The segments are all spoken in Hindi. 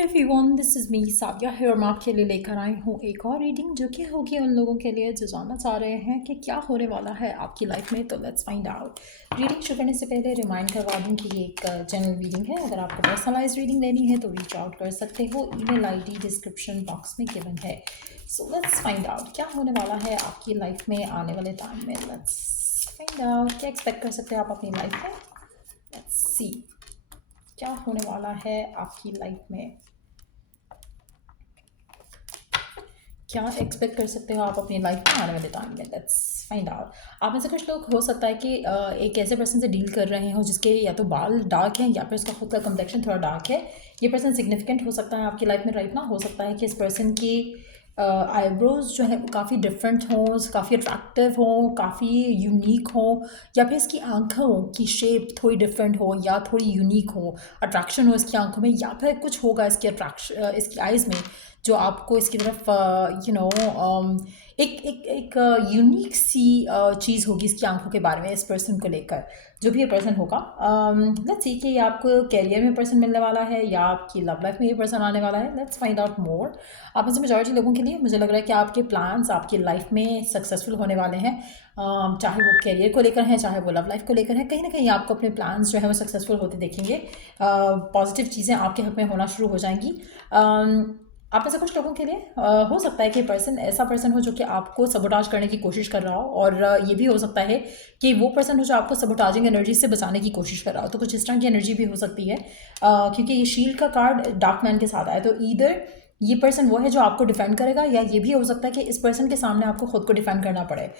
Hello everyone, this is me Savia है और मैं आपके लिए लेकर आई हूँ एक और रीडिंग जो कि होगी उन लोगों के लिए जो जानना चाह रहे हैं कि क्या होने वाला है आपकी लाइफ में। तो लेट्स फाइंड आउट। रीडिंग शुरू करने से पहले रिमाइंड करवा दूँ कि ये एक जनरल रीडिंग है। अगर आपको पर्सनलाइज रीडिंग लेनी है तो रीच आउट कर सकते हो। ईमेल आईडी डिस्क्रिप्शन बॉक्स में गिवन है। सो लेट्स फाइंड आउट क्या होने वाला है आपकी लाइफ में आने वाले टाइम में। लेट्स फाइंड आउट क्या एक्सपेक्ट कर सकते हैं आप अपनी लाइफ में। लेट्स सी क्या होने वाला है आपकी लाइफ में। क्या एक्सपेक्ट कर सकते हो आप अपनी लाइफ में आने वाले टाइम में। Let's find out. आप में से कुछ लोग हो सकता है कि एक ऐसे पर्सन से डील कर रहे हो जिसके या तो बाल डार्क हैं या फिर उसका खुद का कम्प्लेक्शन थोड़ा डार्क है। ये पर्सन सिग्निफिकेंट हो सकता है आपकी लाइफ में राइट ना। हो सकता है कि इस पर्सन की आईब्रोज जो है काफ़ी डिफरेंट हों, काफ़ी अट्रैक्टिव हों, काफ़ी यूनिक हों, या फिर इसकी आंखों की शेप थोड़ी डिफरेंट हो या थोड़ी यूनिक हो, अट्रैक्शन हो इसकी आंखों में, या फिर कुछ होगा इसकी अट्रैक्शन इसकी आइज़ में जो आपको इसकी तरफ एक एक एक यूनिक सी चीज़ होगी इसकी आंखों के बारे में इस पर्सन को लेकर, जो भी ये पर्सन होगा। लेट्स सी कि ये आपको कैरियर में पर्सन मिलने वाला है या आपकी लव लाइफ में ये पर्सन आने वाला है। Let's find out more. आप में से मेजॉरिटी लोगों के लिए मुझे लग रहा है कि आपके प्लान्स आपकी लाइफ में सक्सेसफुल होने वाले हैं। चाहे वो कैरियर को लेकर हैं, चाहे वो लव लाइफ को लेकर है, कहीं ना कहीं आपको अपने प्लान्स जो है वो सक्सेसफुल होते देखेंगे। पॉजिटिव चीज़ें आपके हक में होना शुरू हो जाएंगी। आप में से कुछ लोगों के लिए हो सकता है कि पर्सन ऐसा पर्सन हो जो कि आपको सबोटाज करने की कोशिश कर रहा हो, और ये भी हो सकता है कि वो पर्सन हो जो आपको सबोटाजिंग एनर्जी से बचाने की कोशिश कर रहा हो। तो कुछ इस तरह की एनर्जी भी हो सकती है, क्योंकि ये शील्ड का कार्ड डार्क मैन के साथ आया। तो ईदर ये पर्सन वो है जो आपको डिफेंड करेगा, या ये भी हो सकता है कि इस पर्सन के सामने आपको खुद को डिफेंड करना पड़े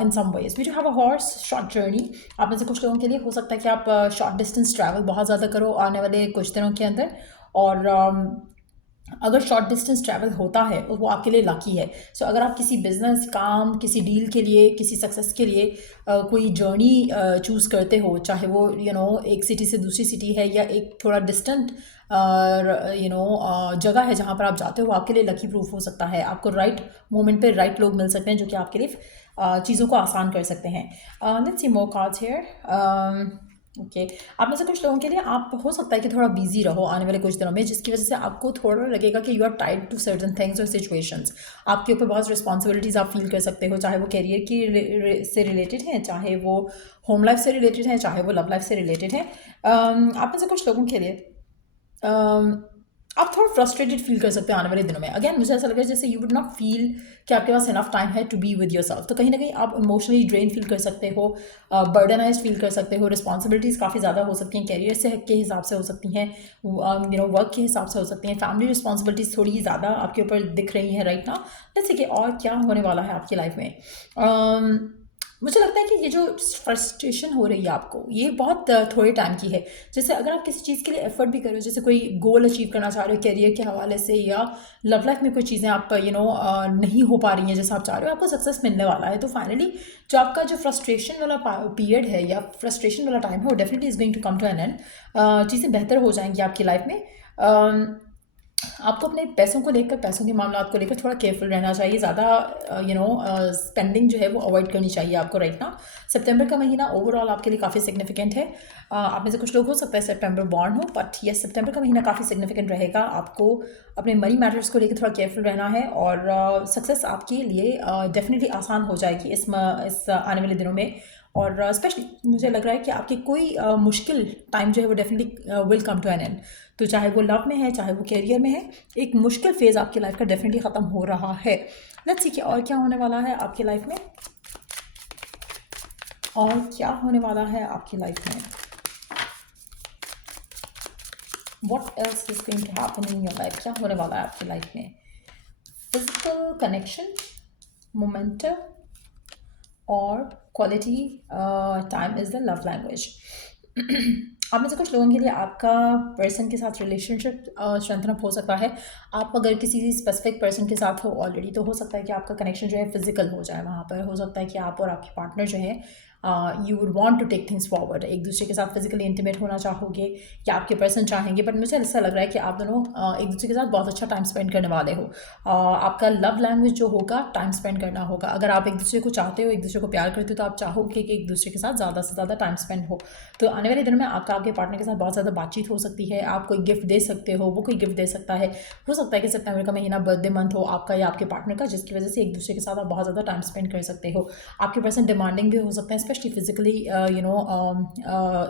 in some ways. We do have a horse short journey. आप में से कुछ लोगों के लिए हो सकता है कि आप शॉर्ट डिस्टेंस ट्रैवल बहुत ज़्यादा करो आने वाले कुछ दिनों के अंदर, और अगर शॉर्ट डिस्टेंस ट्रैवल होता है तो वो आपके लिए लकी है। सो अगर आप किसी बिजनेस काम, किसी डील के लिए, किसी सक्सेस के लिए कोई जर्नी चूज़ करते हो, चाहे वो एक सिटी से दूसरी सिटी है या एक थोड़ा डिस्टेंट जगह है जहाँ पर आप जाते हो, वो आपके लिए लकी प्रूफ हो सकता है। आपको राइट मोमेंट पे राइट लोग मिल सकते हैं जो कि आपके लिए चीज़ों को आसान कर सकते हैं। Let's see more cards here. Okay. आप में से कुछ लोगों के लिए आप हो सकता है कि थोड़ा बिजी रहो आने वाले कुछ दिनों में, जिसकी वजह से आपको थोड़ा लगेगा कि you are tied to certain things और सिचुएशंस। आपके ऊपर बहुत रिस्पॉन्सिबिलिटीज़ आप फील कर सकते हो, चाहे वो कैरियर की से रिलेटेड है, चाहे वो होम लाइफ से रिलेटेड है, चाहे वो लव लाइफ से रिलेटेड है। आप में से कुछ लोगों के लिए आप थोड़ा फ्रस्ट्रेटेड फील कर सकते हो आने वाले दिनों में। अगेन मुझे ऐसा लग रहा है जैसे यू वुड नॉट फील कि आपके पास इनफ टाइम है to be with yourself. तो कहीं ना कहीं आप इमोशनली ड्रेन फील कर सकते हो, बर्डनाइज फील कर सकते हो। रिस्पॉन्सिबिलिटीज़ काफ़ी ज़्यादा हो सकती हैं, कैरियर से के हिसाब से हो सकती हैं, वर्क के हिसाब से हो सकती हैं, फैमिली रिस्पॉन्सिबिलिटीज़ थोड़ी ज़्यादा आपके ऊपर दिख रही हैं राइट ना। जैसे कि और क्या होने वाला है आपकी लाइफ में। मुझे लगता है कि ये जो फ्रस्ट्रेशन हो रही है आपको, ये बहुत थोड़े टाइम की है। जैसे अगर आप किसी चीज़ के लिए एफर्ट भी करो, जैसे कोई गोल अचीव करना चाह रहे हो कैरियर के हवाले से, या लव लाइफ में कोई चीज़ें आप नहीं हो पा रही हैं जैसा आप चाह रहे हो, आपको सक्सेस मिलने वाला है। तो फाइनली जो आपका जो फ्रस्ट्रेशन वाला पीरियड है या फ्रस्ट्रेशन वाला टाइम है, वो definitely is going to come to an end. चीज़ें बेहतर हो जाएंगी आपकी लाइफ में। आपको अपने पैसों को लेकर, पैसों के मामलात को लेकर थोड़ा केयरफुल रहना चाहिए। ज़्यादा स्पेंडिंग जो है वो अवॉइड करनी चाहिए आपको राइट ना। सितंबर का महीना ओवरऑल आपके लिए काफ़ी सिग्निफिकेंट है। आप में से कुछ लोग हो सकता है सितंबर बॉर्न हो, बट ये सितंबर का महीना काफ़ी सिग्निफिकेंट रहेगा। आपको अपने मनी मैटर्स को लेकर थोड़ा केयरफुल रहना है, और सक्सेस आपके लिए डेफिनेटली आसान हो जाएगी इस आने वाले दिनों में। और स्पेशली मुझे लग रहा है कि आपकी कोई मुश्किल टाइम जो है वो definitely will come to an end. तो चाहे वो लव में है, चाहे वो कैरियर में है, एक मुश्किल फेज़ आपकी लाइफ का डेफिनेटली ख़त्म हो रहा है। लेट्स सी कि और क्या होने वाला है आपकी लाइफ में, और क्या होने वाला है आपकी लाइफ में। What else is going to happen in your life. क्या होने वाला है आपकी लाइफ में। फिजिकल कनेक्शन, मोमेंटम और quality time is the love language. आप में से कुछ लोगों के लिए आपका पर्सन के साथ रिलेशनशिप स्ट्रेंथन अप हो सकता है। आप अगर किसी स्पेसिफिक पर्सन के साथ हो ऑलरेडी, तो हो सकता है कि आपका कनेक्शन जो है फिजिकल हो जाए। वहाँ पर हो सकता है कि आप और आपके पार्टनर जो है you would want to take things forward, एक दूसरे के साथ फिजिकली इंटीमेट होना चाहोगे या आपके पर्सन चाहेंगे, बट मुझे ऐसा लग रहा है कि आप दोनों एक दूसरे के साथ बहुत अच्छा टाइम स्पेंड करने वाले हो। आपका लव लैंग्वेज जो होगा टाइम स्पेंड करना होगा। अगर आप एक दूसरे को चाहते हो, एक दूसरे को प्यार करते हो, तो आप चाहोगे कि एक दूसरे के साथ ज़्यादा से ज़्यादा टाइम स्पेंड हो। तो आने वाले दिनों में आपका आपके पार्टनर के साथ बहुत ज़्यादा बातचीत हो सकती है। आप कोई गिफ्ट दे सकते हो, वो कोई गिफ्ट दे सकता है। हो सकता है कि सितंबर का महीना बर्थडे मंथ हो आपका या आपके पार्टनर का, जिसकी वजह से एक दूसरे के साथ आप बहुत ज़्यादा टाइम स्पेंड कर सकते हो। आपके पर्सन डिमांडिंग भी हो सकते हैं, स्पेशली फिजिकली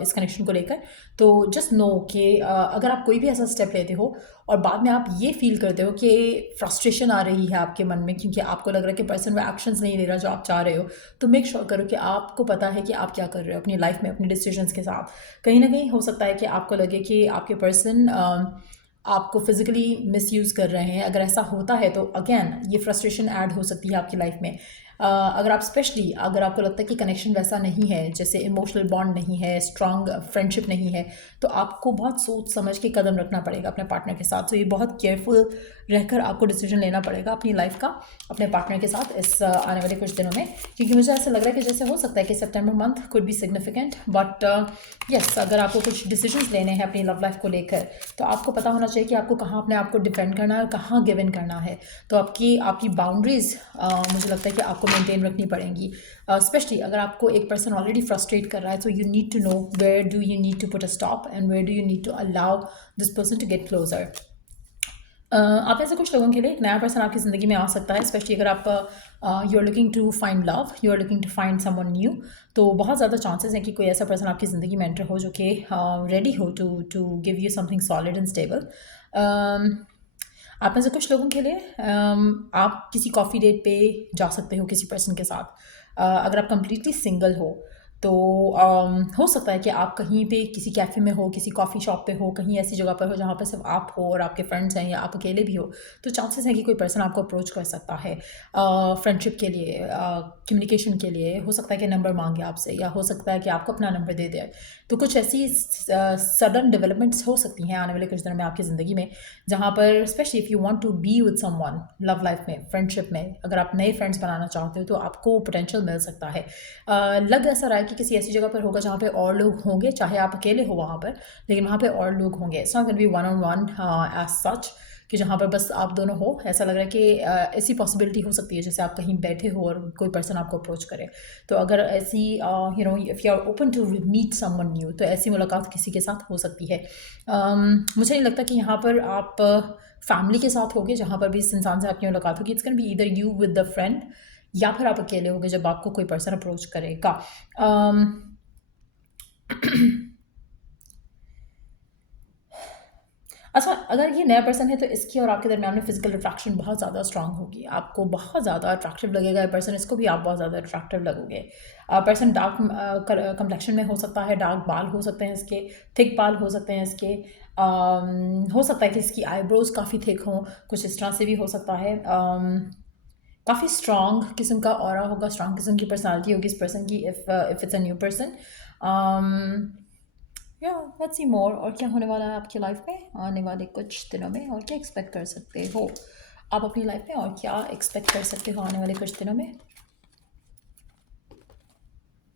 इस कनेक्शन को लेकर। तो जस्ट नो कि अगर आप कोई भी ऐसा स्टेप लेते हो और बाद में आप ये फील करते हो कि फ्रस्ट्रेशन आ रही है आपके मन में क्योंकि आपको लग रहा है कि पर्सन वो एक्शंस नहीं ले रहा जो आप चाह रहे हो, तो मेक श्योर करो कि आपको पता है कि आप क्या कर रहे हो अपनी लाइफ में अपने डिसीजंस के साथ। कहीं ना कहीं हो सकता है कि आपको लगे कि आपके पर्सन आपको फिजिकली मिसयूज़ कर रहे हैं। अगर ऐसा होता है तो अगेन ये फ्रस्ट्रेशन ऐड हो सकती है आपकी लाइफ में। अगर आप स्पेशली अगर आपको लगता है कि कनेक्शन वैसा नहीं है, जैसे इमोशनल बॉन्ड नहीं है, स्ट्रॉन्ग फ्रेंडशिप नहीं है, तो आपको बहुत सोच समझ के कदम रखना पड़ेगा अपने पार्टनर के साथ। तो ये बहुत केयरफुल रहकर आपको डिसीजन लेना पड़ेगा अपनी लाइफ का अपने पार्टनर के साथ इस आने वाले कुछ दिनों में, क्योंकि मुझे ऐसा लग रहा है कि जैसे हो सकता है कि सितंबर month could be significant, but yes अगर आपको कुछ डिसीजंस लेने हैं अपनी लव लाइफ को लेकर, तो आपको पता होना चाहिए कि आपको कहाँ अपने आप को डिफेंड करना है और कहाँ गिव इन करना है। तो आपकी बाउंड्रीज मुझे लगता है कि आपको मेंटेन रखनी पड़ेंगी, स्पेशली अगर आपको एक पर्सन ऑलरेडी फ्रस्ट्रेट कर रहा है। तो you need to know where do you need to put a stop and where do you need to allow this person to get closer. आप ऐसे कुछ लोगों के लिए एक नया पर्सन आपकी ज़िंदगी में आ सकता है, स्पेशली अगर आप you are looking to find love, you are looking to find someone new. तो बहुत ज़्यादा चांसेस हैं कि कोई ऐसा पर्सन आपकी ज़िंदगी में एंटर हो जो कि रेडी हो to give you something solid and stable. आप में से कुछ लोगों के लिए आप किसी कॉफ़ी डेट पे जा सकते हो किसी पर्सन के साथ। अगर आप कम्प्लीटली सिंगल हो तो हो सकता है कि आप कहीं पे किसी कैफ़े में हो, किसी कॉफ़ी शॉप पे हो, कहीं ऐसी जगह पर हो जहाँ पर सिर्फ आप हो और आपके फ्रेंड्स हैं या आप अकेले भी हो। तो चांसेस हैं कि कोई पर्सन आपको अप्रोच कर सकता है फ्रेंडशिप के लिए, कम्युनिकेशन के लिए। हो सकता है कि नंबर मांगे आपसे या हो सकता है कि आपको अपना नंबर दे दे। तो कुछ ऐसी सडन डेवलपमेंट्स हो सकती हैं आने वाले कुछ दिनों में आपकी ज़िंदगी में, जहाँ पर specially if you want to be with someone love life में, फ्रेंडशिप में, अगर आप नए फ्रेंड्स बनाना चाहते हो तो आपको पोटेंशियल मिल सकता है। लग ऐसा रहा है कि किसी ऐसी जगह पर होगा जहाँ पे और लोग होंगे, चाहे आप अकेले हो वहाँ पर, लेकिन वहाँ पे और लोग होंगे। It's not going to be one on one as such कि जहाँ पर बस आप दोनों हो। ऐसा लग रहा है कि ऐसी पॉसिबिलिटी हो सकती है जैसे आप कहीं बैठे हो और कोई पर्सन आपको अप्रोच करे। तो अगर ऐसी if you are open to meet someone new, तो ऐसी मुलाकात किसी के साथ हो सकती है। मुझे नहीं लगता कि यहाँ पर आप फैमिली के साथ होगे जहाँ पर भी इस इंसान से आपकी मुलाकात होगी। It's can be either you with the friend या फिर आप अकेले होगे जब आपको कोई पर्सन अप्रोच करेगा। अच्छा, अगर ये नया पर्सन है तो इसकी और आपके दरमियान में फिजिकल अट्रैक्शन बहुत ज़्यादा स्ट्रांग होगी। आपको बहुत ज़्यादा अट्रैक्टिव लगेगा ये पर्सन, इसको भी आप बहुत ज़्यादा अट्रैक्टिव लगोगे। पर्सन डार्क कम्प्लेक्शन में हो सकता है, डार्क बाल हो सकते हैं इसके, थिक बाल हो सकते हैं इसके। हो सकता है कि इसकी आईब्रोज काफ़ी थिक हों, कुछ इस तरह से भी हो सकता है। काफ़ी स्ट्रॉन्ग किस्म का ऑरा होगा, स्ट्रॉन्ग किस्म की पर्सनालिटी होगी इस पर्सन की, if it's a new person. या लेट्स सी मोर, और क्या होने वाला है आपकी लाइफ में आने वाले कुछ दिनों में, और क्या एक्सपेक्ट कर सकते हो आप अपनी लाइफ में, और क्या एक्सपेक्ट कर सकते हो आने वाले कुछ दिनों में,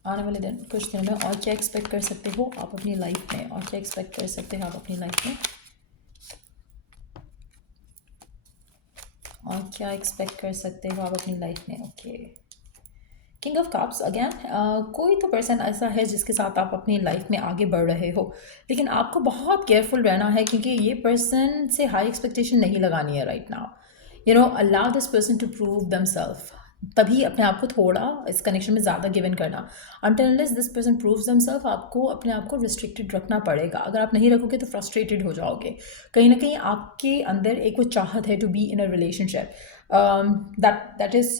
आने वाले दिन कुछ दिनों में, और क्या एक्सपेक्ट कर सकते हो आप अपनी लाइफ में, और क्या एक्सपेक्ट कर सकते हो आप अपनी लाइफ में, और क्या एक्सपेक्ट कर सकते हो आप अपनी लाइफ में। Okay, king of cups again. कोई तो पर्सन ऐसा है जिसके साथ आप अपनी लाइफ में आगे बढ़ रहे हो, लेकिन आपको बहुत केयरफुल रहना है क्योंकि ये पर्सन से हाई एक्सपेक्टेशन नहीं लगानी है right now. Allow this person to prove themselves, तभी अपने आप को थोड़ा इस कनेक्शन में ज़्यादा गिवन करना। Until unless this person proves themselves, आपको अपने आप को रिस्ट्रिक्टेड रखना पड़ेगा। अगर आप नहीं रखोगे तो फ्रस्ट्रेटेड हो जाओगे। कहीं ना कहीं आपके अंदर एक वो चाहत है to be in a relationship that is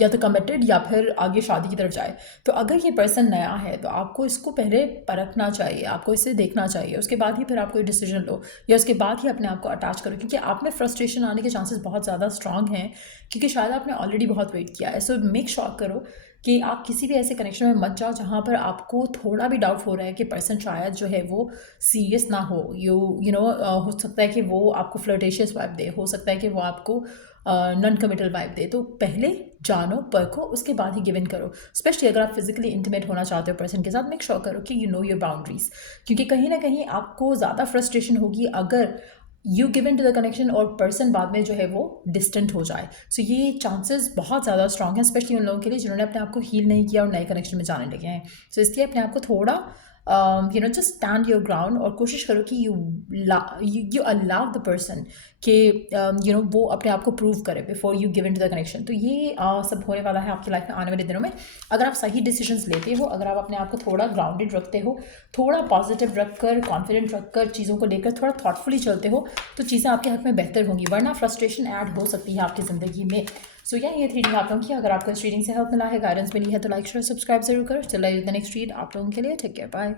या तो कमिटेड या फिर आगे शादी की तरफ जाए। तो अगर ये पर्सन नया है तो आपको इसको पहले परखना चाहिए, आपको इसे देखना चाहिए, उसके बाद ही फिर आप कोई डिसीजन लो या उसके बाद ही अपने आप को अटैच करो, क्योंकि आप में फ्रस्ट्रेशन आने के चांसेस बहुत ज़्यादा स्ट्रांग हैं क्योंकि शायद आपने ऑलरेडी बहुत वेट किया है। सो मेक श्योर करो कि आप किसी भी ऐसे कनेक्शन में मत जाओ जहाँ पर आपको थोड़ा भी डाउट हो रहा है कि पर्सन शायद जो है वो सीरियस ना हो। यू नो हो सकता है कि वो आपको फ्लर्टेशियस वाइब दे, हो सकता है कि वो आपको नॉन कमिटल वाइब दे। तो पहले जानो, परखो, उसके बाद ही गिव इन करो। स्पेशली अगर आप फिजिकली इंटीमेट होना चाहते हो पर्सन के साथ, मेक श्योर करो कि यू नो योर बाउंड्रीज, क्योंकि कहीं ना कहीं आपको ज़्यादा फ्रस्ट्रेशन होगी अगर you give in to the connection और पर्सन बाद में जो है वो डिस्टेंट हो जाए। सो ये चांसेस बहुत ज़्यादा स्ट्रॉन्ग हैं, स्पेशली उन लोगों के लिए जिन्होंने अपने आप को हील नहीं किया और नए कनेक्शन में जाने लगे हैं। सो इसलिए अपने आप को थोड़ा जस्ट स्टैंड योर ग्राउंड और कोशिश करो कि यू अलाउ द पर्सन कि वो अपने आप को प्रूव करे before you give in to the connection. तो ये सब होने वाला है आपकी लाइफ में आने वाले दिनों में। अगर आप सही डिसीजंस लेते हो, अगर आप अपने आप को थोड़ा ग्राउंडेड रखते हो, थोड़ा पॉजिटिव रखकर, कॉन्फिडेंट रखकर, चीज़ों को लेकर थोड़ा थॉटफुली चलते हो, तो चीज़ें आपके हक में बेहतर होंगी, वरना फ्रस्ट्रेशन ऐड हो सकती है आपकी ज़िंदगी में। सो ये रीडिंग आप लोगों की, अगर आपको इस रीडिंग से हेल्प मिला है, गाइडेंस मिली है, तो लाइक शेयर सब्सक्राइब जरूर करो। चलो द नेक्स्ट रीड आप लोगों के लिए। Take care, bye.